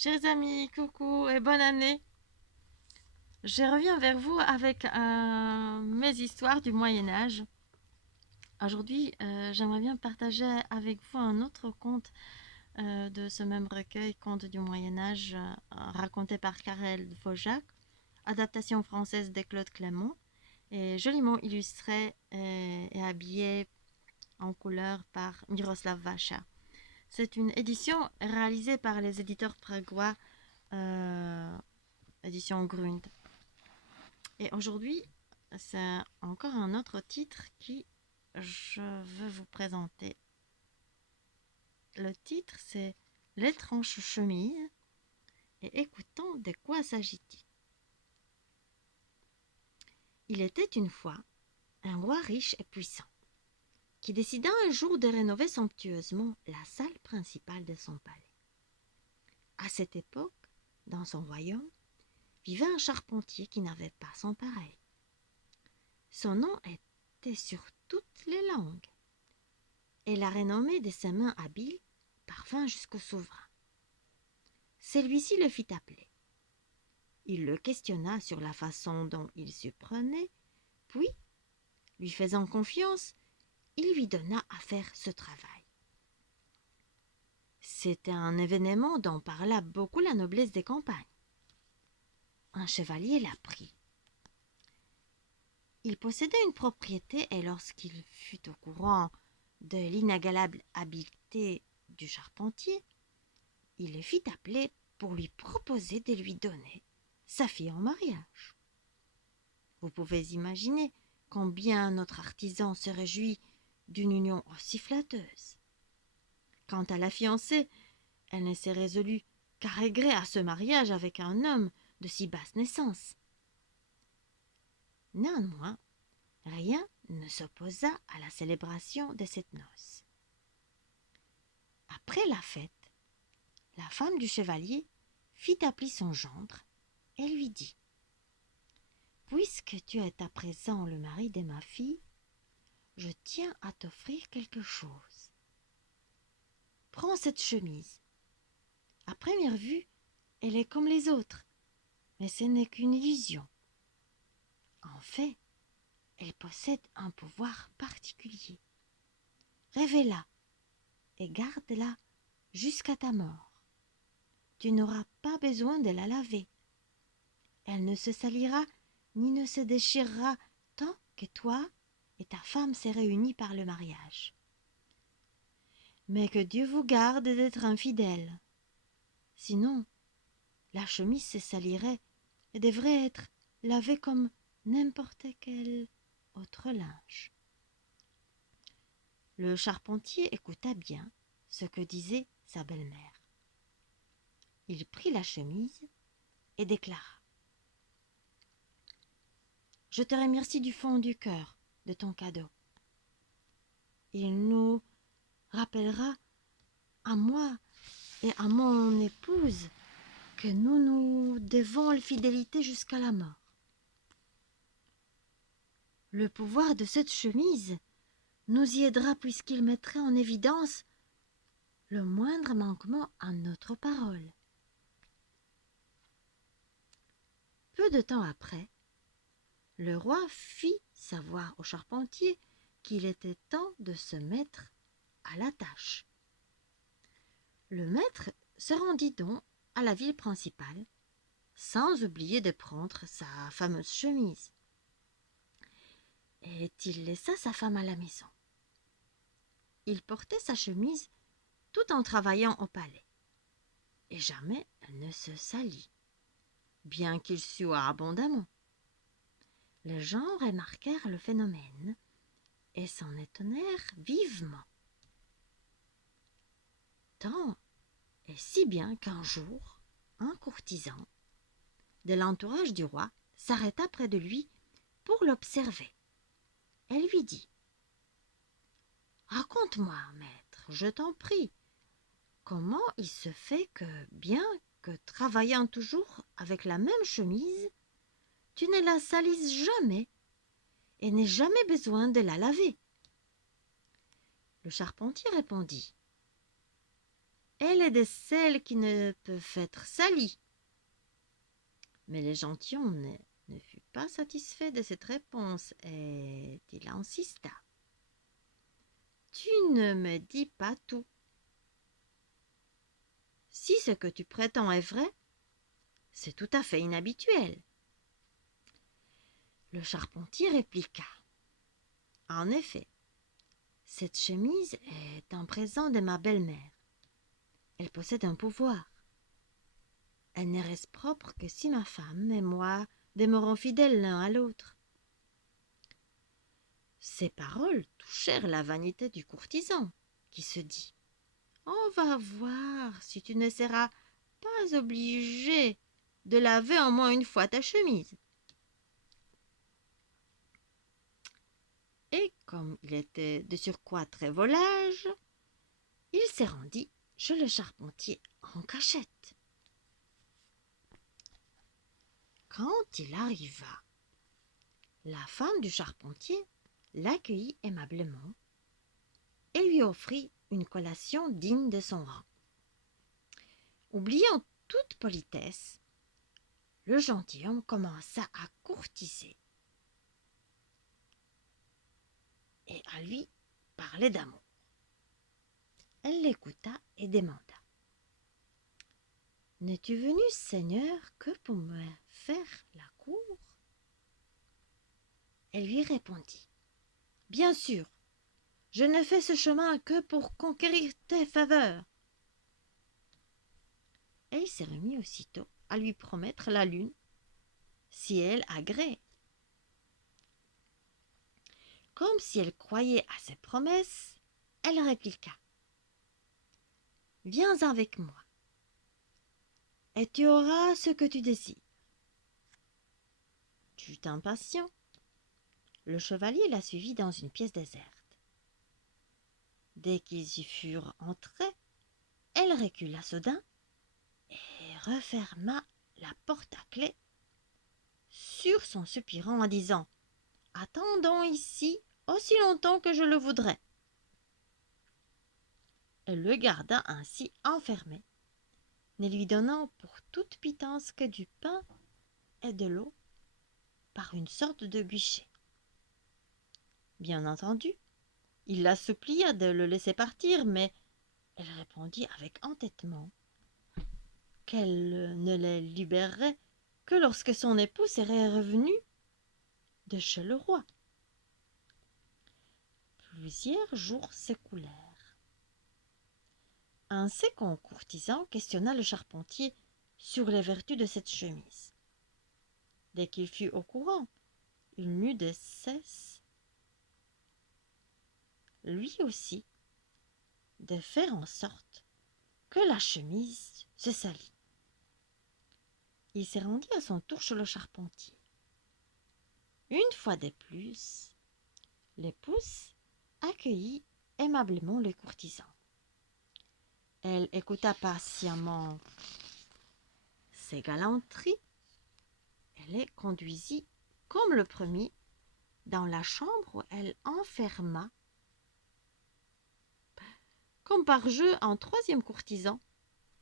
Chers amis, coucou et bonne année. Je reviens vers vous avec mes histoires du Moyen Âge. Aujourd'hui, j'aimerais bien partager avec vous un autre conte de ce même recueil, Contes du Moyen Âge, raconté par Karel Dvořák, adaptation française de Claude Clément, et joliment illustré et habillé en couleur par Miroslav Vacha. C'est une édition réalisée par les éditeurs pragois, édition Grund. Et aujourd'hui, c'est encore un autre titre qui je veux vous présenter. Le titre, c'est L'étrange chemise. Et écoutons de quoi s'agit-il. Il était une fois un roi riche et puissant qui décida un jour de rénover somptueusement la salle principale de son palais. À cette époque, dans son royaume, vivait un charpentier qui n'avait pas son pareil. Son nom était sur toutes les langues, et la renommée de ses mains habiles parvint jusqu'au souverain. Celui-ci le fit appeler. Il le questionna sur la façon dont il s'y prenait, puis, lui faisant confiance, il lui donna à faire ce travail. C'était un événement dont parla beaucoup la noblesse des campagnes. Un chevalier l'apprit. Il possédait une propriété et lorsqu'il fut au courant de l'inégalable habileté du charpentier, il le fit appeler pour lui proposer de lui donner sa fille en mariage. Vous pouvez imaginer combien notre artisan se réjouit d'une union aussi flatteuse. Quant à la fiancée, elle ne s'est résolue qu'à regret à ce mariage avec un homme de si basse naissance. Néanmoins, rien ne s'opposa à la célébration de cette noce. Après la fête, la femme du chevalier fit appeler son gendre et lui dit : « Puisque tu es à présent le mari de ma fille, je tiens à t'offrir quelque chose. Prends cette chemise. À première vue, elle est comme les autres, mais ce n'est qu'une illusion. En fait, elle possède un pouvoir particulier. Rêve-la et garde-la jusqu'à ta mort. Tu n'auras pas besoin de la laver. Elle ne se salira ni ne se déchirera tant que toi et ta femme serez unis par le mariage. Mais que Dieu vous garde d'être infidèle. Sinon, la chemise se salirait et devrait être lavée comme n'importe quel autre linge. » Le charpentier écouta bien ce que disait sa belle-mère. Il prit la chemise et déclara : « Je te remercie du fond du cœur de ton cadeau. Il nous rappellera à moi et à mon épouse que nous nous devons la fidélité jusqu'à la mort. Le pouvoir de cette chemise nous y aidera puisqu'il mettrait en évidence le moindre manquement à notre parole. » Peu de temps après, le roi fit savoir au charpentier qu'il était temps de se mettre à la tâche. Le maître se rendit donc à la ville principale, sans oublier de prendre sa fameuse chemise. Et il laissa sa femme à la maison. Il portait sa chemise tout en travaillant au palais, et jamais elle ne se salit, bien qu'il suât abondamment. Les gens remarquèrent le phénomène et s'en étonnèrent vivement. Tant et si bien qu'un jour, un courtisan de l'entourage du roi s'arrêta près de lui pour l'observer. Elle lui dit : « Raconte-moi, maître, je t'en prie, comment il se fait que, bien que travaillant toujours avec la même chemise, tu ne la salisses jamais et n'aies jamais besoin de la laver. » Le charpentier répondit : Elle est de celles qui ne peuvent être salies. Mais le gentilhomme ne fut pas satisfait de cette réponse et il insista. Tu ne me dis pas tout. Si ce que tu prétends est vrai, c'est tout à fait inhabituel. Le charpentier répliqua. En effet, cette chemise est un présent de ma belle-mère. Elle possède un pouvoir. Elle ne reste propre que si ma femme et moi demeurons fidèles l'un à l'autre. Ces paroles touchèrent la vanité du courtisan, qui se dit « On va voir si tu ne seras pas obligé de laver au moins une fois ta chemise. » Et comme il était de surcroît très volage, il se rendit chez le charpentier en cachette. Quand il arriva, la femme du charpentier l'accueillit aimablement et lui offrit une collation digne de son rang. Oubliant toute politesse, le gentilhomme commença à courtiser et à lui parler d'amour. Elle l'écouta et demanda « N'es-tu venu, Seigneur, que pour me faire la cour ?» Elle lui répondit « Bien sûr, je ne fais ce chemin que pour conquérir tes faveurs. » Et il se remit aussitôt à lui promettre la lune, si elle agrée. Comme si elle croyait à ses promesses, elle répliqua « Viens avec moi, et tu auras ce que tu désires. » Tout impatient, le chevalier la suivit dans une pièce déserte. Dès qu'ils y furent entrés, elle recula soudain et referma la porte à clé sur son soupirant en disant « Attendons ici aussi longtemps que je le voudrais. » Elle le garda ainsi enfermé, ne lui donnant pour toute pitance que du pain et de l'eau par une sorte de guichet. Bien entendu, il la supplia de le laisser partir, mais elle répondit avec entêtement qu'elle ne le libérerait que lorsque son époux serait revenu de chez le roi. Plusieurs jours s'écoulèrent. Un second courtisan questionna le charpentier sur les vertus de cette chemise. Dès qu'il fut au courant, il n'eut de cesse, lui aussi, de faire en sorte que la chemise se salît. Il se rendit à son tour chez le charpentier. Une fois de plus, l'épouse accueillit aimablement le courtisan. Elle écouta patiemment ses galanteries et les conduisit, comme le premier, dans la chambre où elle enferma, comme par jeu, un troisième courtisan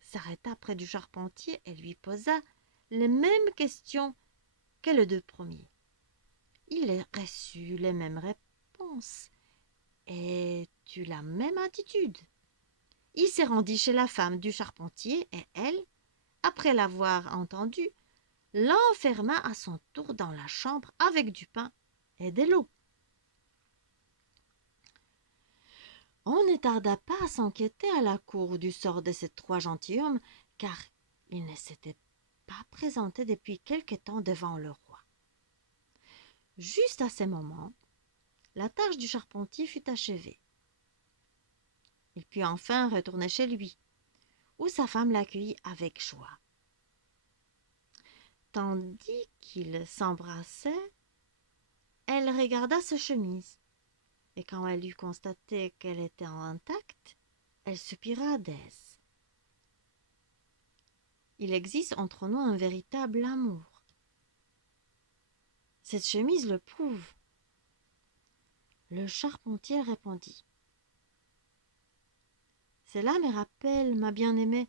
s'arrêta près du charpentier et lui posa les mêmes questions que les deux premiers. Il reçut les mêmes réponses et eut la même attitude. Il se rendit chez la femme du charpentier et elle, après l'avoir entendu, l'enferma à son tour dans la chambre avec du pain et de l'eau. On ne tarda pas à s'inquiéter à la cour du sort de ces trois gentilshommes, car ils ne s'étaient pas présentés depuis quelque temps devant le roi. Juste à ce moment, la tâche du charpentier fut achevée. Il put enfin retourner chez lui, où sa femme l'accueillit avec joie. Tandis qu'ils s'embrassaient, elle regarda sa chemise, et quand elle eut constaté qu'elle était intacte, elle soupira d'aise. Il existe entre nous un véritable amour. Cette chemise le prouve. Le charpentier répondit. Cela me rappelle, ma bien-aimée,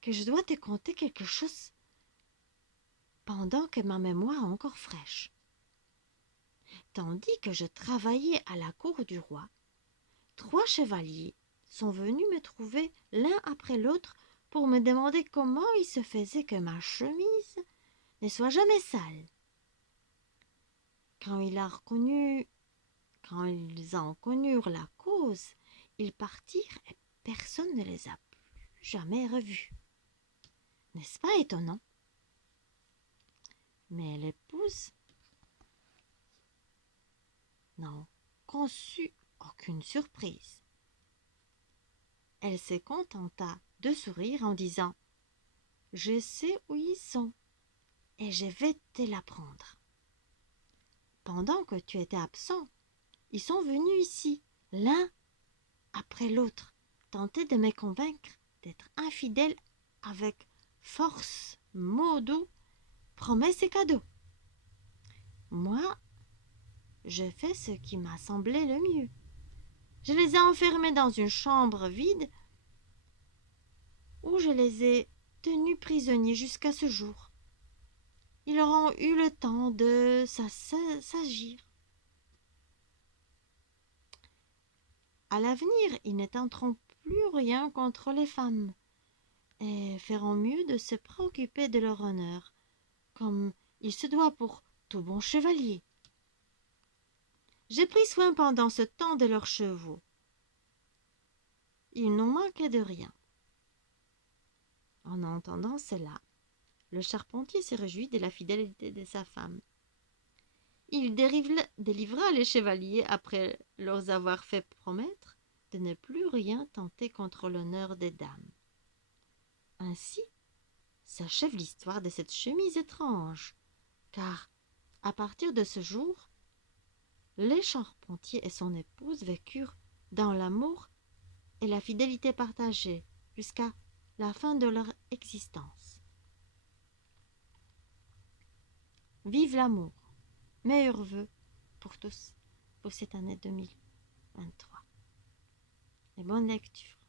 que je dois te conter quelque chose pendant que ma mémoire est encore fraîche. Tandis que je travaillais à la cour du roi, 3 chevaliers sont venus me trouver l'un après l'autre pour me demander comment il se faisait que ma chemise ne soit jamais sale. Quand ils en connurent la cause, ils partirent et personne ne les a plus jamais revus. N'est-ce pas étonnant? Mais l'épouse n'en conçut aucune surprise. Elle se contenta de sourire en disant: Je sais où ils sont et je vais te l'apprendre. Pendant que tu étais absent, ils sont venus ici, l'un après l'autre, tenter de me convaincre d'être infidèle avec force, mots doux, promesses et cadeaux. Moi, je fais ce qui m'a semblé le mieux. Je les ai enfermés dans une chambre vide où je les ai tenus prisonniers jusqu'à ce jour. Ils auront eu le temps de s'agir. À l'avenir, ils ne tenteront plus rien contre les femmes et feront mieux de se préoccuper de leur honneur, comme il se doit pour tout bon chevalier. J'ai pris soin pendant ce temps de leurs chevaux. Ils n'ont manqué de rien. En entendant cela, le charpentier se réjouit de la fidélité de sa femme. Il délivra les chevaliers après leur avoir fait promettre de ne plus rien tenter contre l'honneur des dames. Ainsi s'achève l'histoire de cette chemise étrange, car à partir de ce jour, le charpentier et son épouse vécurent dans l'amour et la fidélité partagée jusqu'à la fin de leur existence. Vive l'amour! Meilleurs vœux pour tous pour cette année 2023. Et bonne lecture.